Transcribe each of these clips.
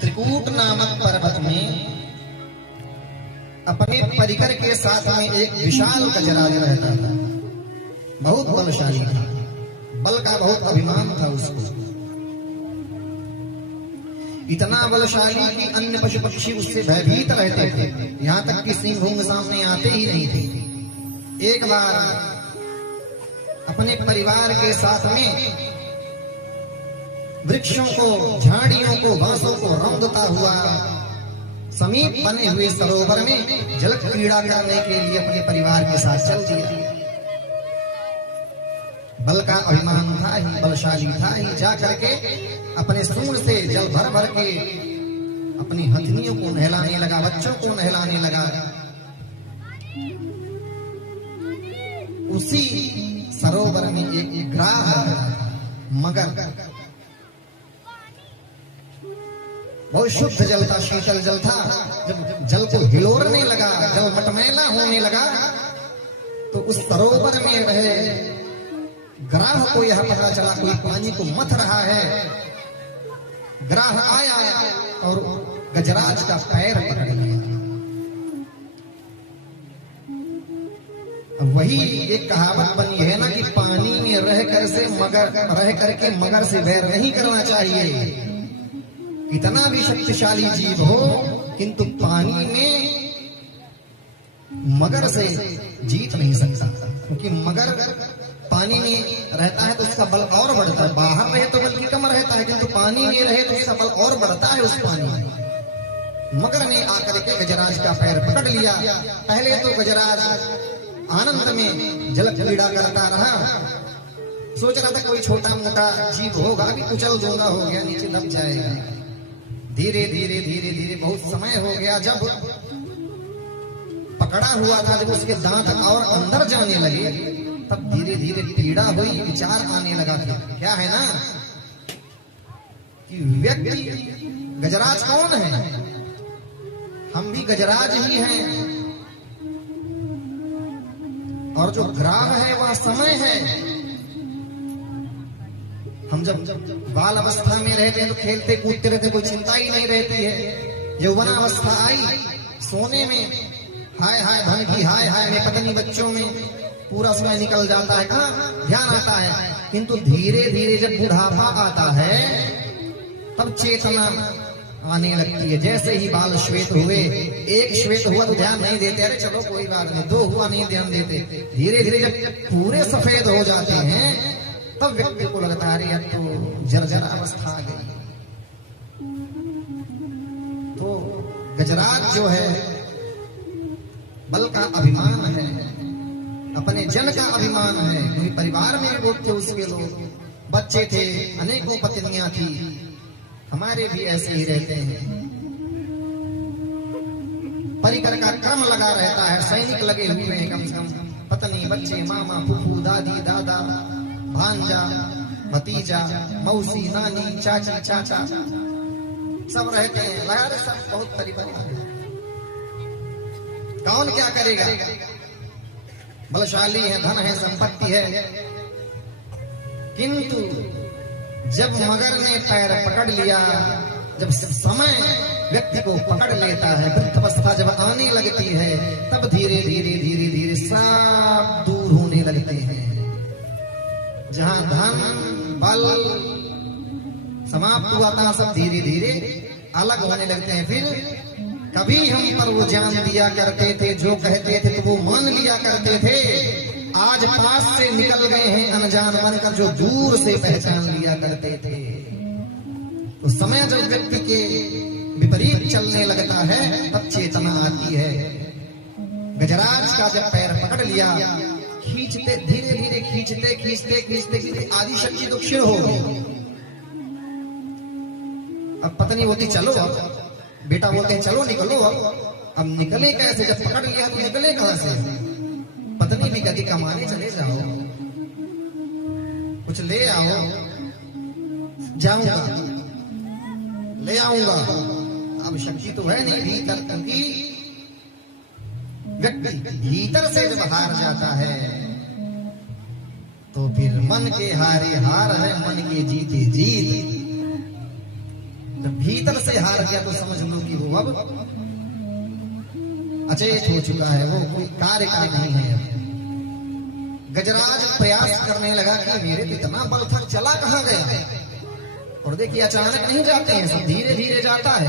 त्रिकूट नामक पर्वत में अपने परिकर के साथ में एक विशाल गजराज रहता था। बहुत बलशाली था, बल का बहुत अभिमान था उसको। इतना बलशाली कि अन्य पशु पक्षी उससे भयभीत रहते थे, यहाँ तक कि सिंह भूंग सामने आते ही नहीं थे। एक बार अपने परिवार के साथ में वृक्षों को, झाड़ियों को, बांसों को रौंदता हुआ समीप बने हुए सरोवर में जल क्रीड़ा करने के लिए अपने परिवार के साथ चल दिया। बल का अभिमान था ही, बलशाली था ही, जा करके अपने सूंड से जल भर भर के अपनी हथनियों को नहलाने लगा, बच्चों को नहलाने लगा। उसी सरोवर में एक ग्राह मगर, बहुत शुद्ध जल था, शीतल जल था। जब जल को हिलोरने लगा, जल मटमैला होने लगा, तो उस सरोवर में रहे ग्राह को यह पता चला कोई पानी को मथ रहा है। ग्राह आया और गजराज का पैर पकड़ लिया। वही एक कहावत बनी है ना कि पानी में रह करके मगर से वैर नहीं करना चाहिए। कितना भी शक्तिशाली जीव हो, किंतु पानी में मगर से जीत नहीं सकता, क्योंकि मगर पानी में रहता है तो उसका बल और बढ़ता है। बाहर रहे तो बल की कम रहता है, किंतु पानी में रहे तो उसका बल और बढ़ता है उस पानी में। मगर ने आकर के गजराज का पैर पकड़ लिया। पहले तो गजराज आनंद में जल क्रीड़ा करता रहा, सोच रहा था कोई छोटा मोटा जीव होगा, अभी कुचल दूंगा, हो गया, नीचे दब जाएगा। धीरे धीरे धीरे धीरे बहुत समय हो गया। जब पकड़ा हुआ था, जब उसके दांत और अंदर जाने लगे, तब धीरे धीरे पीड़ा हुई, विचार आने लगा। क्या है ना कि व्यक्ति गजराज कौन है? हम भी गजराज ही हैं, और जो ग्राह है वह समय है। हम जब बाल अवस्था में रहते हैं तो खेलते कूदते रहते, कोई चिंता ही नहीं रहती है। यौवनावस्था आई, सोने में हाय हाय धन की हाय हाय में पत्नी बच्चों में पूरा समय निकल जाता है, कहाँ ध्यान आता है। किंतु धीरे धीरे जब बुढ़ापा आता है तब चेतना आने लगती है। जैसे ही बाल श्वेत हुए, एक श्वेत हुआ तो ध्यान नहीं देते, अरे चलो कोई बात नहीं, दो हुआ नहीं ध्यान देते। धीरे धीरे जब पूरे सफेद हो जाते हैं तब व्यक्ति को लगता है अब तो जर्जर अवस्था आ गई। तो गजराज जो है बल का अभिमान है, अपने जन का अभिमान है। क्योंकि परिवार में लोग थे, उसके लोग बच्चे थे, अनेकों पत्नियां थी। हमारे भी ऐसे ही रहते हैं, परिकर का क्रम लगा रहता है, सैनिक लगे हुए हैं, कम से कम पत्नी, बच्चे, मामा, फूफू, दादी, दादा, भांजा, भतीजा, मौसी, नानी, चाची, चाचा, सब रहते हैं। लगा रहे सब, बहुत परिवार है। कौन क्या करेगा? बलशाली है, धन है, संपत्ति है, किंतु जब मगर ने पैर पकड़ लिया, जब समय व्यक्ति को पकड़ लेता है, वृद्धावस्था जब आने लगती है, तब धीरे धीरे धीरे धीरे सब दूर होने लगते हैं। जहां धन बल समाप्त हुआ था, सब धीरे धीरे अलग होने लगते हैं। फिर कभी हम पर वो जान दिया करते थे, जो कहते थे तो वो मान लिया करते थे। आज पास से निकल गए हैं अनजान बनकर, जो दूर से पहचान लिया करते थे। तो समय जब व्यक्ति के विपरीत चलने लगता है तब चेतना आती है। गजराज का जब पैर पकड़ लिया, खींचते धीरे धीरे खींचते खींचते खींचते खींचते आदि शक्ति तो क्षीण हो गई। अब पत्नी बोलती चलो, अब बेटा बोलते हैं चलो निकलो। अब निकले कैसे? जब पकड़ लिया तो निकले कहां से? पत्नी भी कहती कमाने चले जाओ, कुछ ले आओ। जाऊंगा, ले आऊंगा। अब शक्ति तो है नहीं भीतर, क्योंकि व्यक्ति भीतर से जब हार जाता है तो फिर मन के हारे हार है, मन के जीते जीत। जब भीतर भीतर से हार गया तो समझ लो कि वो अब अचेत हो चुका है, वो कोई कार्य का नहीं है। गजराज प्रयास करने लगा कि मेरे इतना बल था, चला कहां गया। और देखिए अचानक नहीं जाते हैं, सब धीरे धीरे जाता है।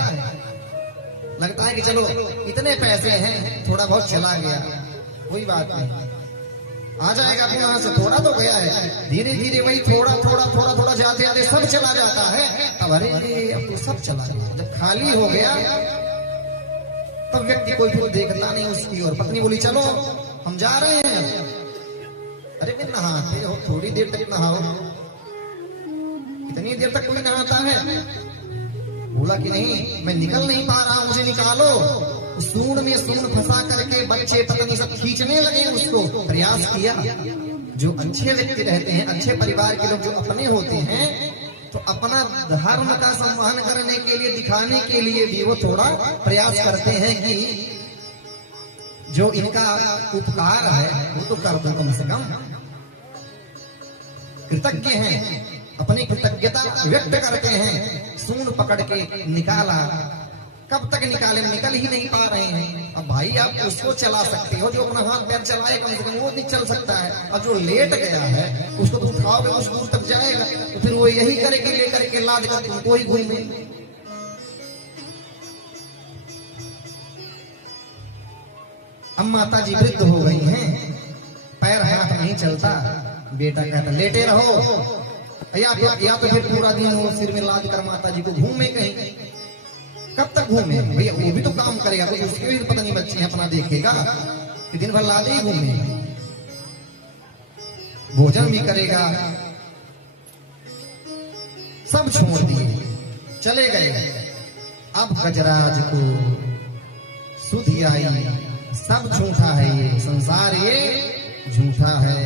लगता है कि चलो इतने पैसे हैं, थोड़ा बहुत चला गया, कोई बात नहीं, आ जाएगा पुनः से। थोड़ा तो गया है, धीरे धीरे वही थोड़ा थोड़ा थोड़ा थोड़ा जाते जाते सब चला जाता है। अब अरे अब तो सब चला गया। जब खाली हो गया तब व्यक्ति कोई फिर देखता नहीं उसकी ओर। पत्नी बोली चलो हम जा रहे हैं। अरे मैं नहाते हो, थोड़ी देर तक नहाओ, इतनी देर तक कोई नहाता है। बोला कि नहीं मैं निकल नहीं पा रहा, मुझे निकालो। सूंड में सूंड फंसा करके बच्चे पत्नी सब खींचने लगे उसको। प्रयास किया। जो अच्छे व्यक्ति रहते हैं, अच्छे परिवार के लोग जो अपने होते हैं, तो अपना धर्म का सम्मान करने के लिए, दिखाने के लिए भी वो थोड़ा प्रयास करते हैं कि जो इनका उपकार है वो तो कर दो कम से कम। कृतज्ञ हैं, अपनी कृतज्ञता व्यक्त करते हैं। सूंड पकड़ के निकाला। कब तक निकाले, निकल ही नहीं पा रहे हैं। अब भाई आप उसको चला सकते हो, जो अपना हाथ पैर चलाए कम से कम वो नहीं चल सकता है। और जो लेट गया है उसको तुम उठाओगे, कुछ दूर तक जाएगा, तो फिर वो यही करेगी, लेकर के लाद कर तुमको ही घूमे। अब माता जी वृद्ध हो गई हैं, पैर हाथ नहीं चलता। बेटा कहता लेटे रहो, या तो फिर पूरा दिन वो सिर में लाद कर माता जी को घूमे कहीं। कब तक घूमे भैया, वो भी तो काम करेगा, तो उसके भी पता नहीं बच्चे अपना देखेगा कि दिन भर लादे ही घूमे। भोजन भी करेगा। सब छोड़ दिए, चले गए। अब गजराज को सुधि आई, सब झूठा है, ये संसार ये झूठा है।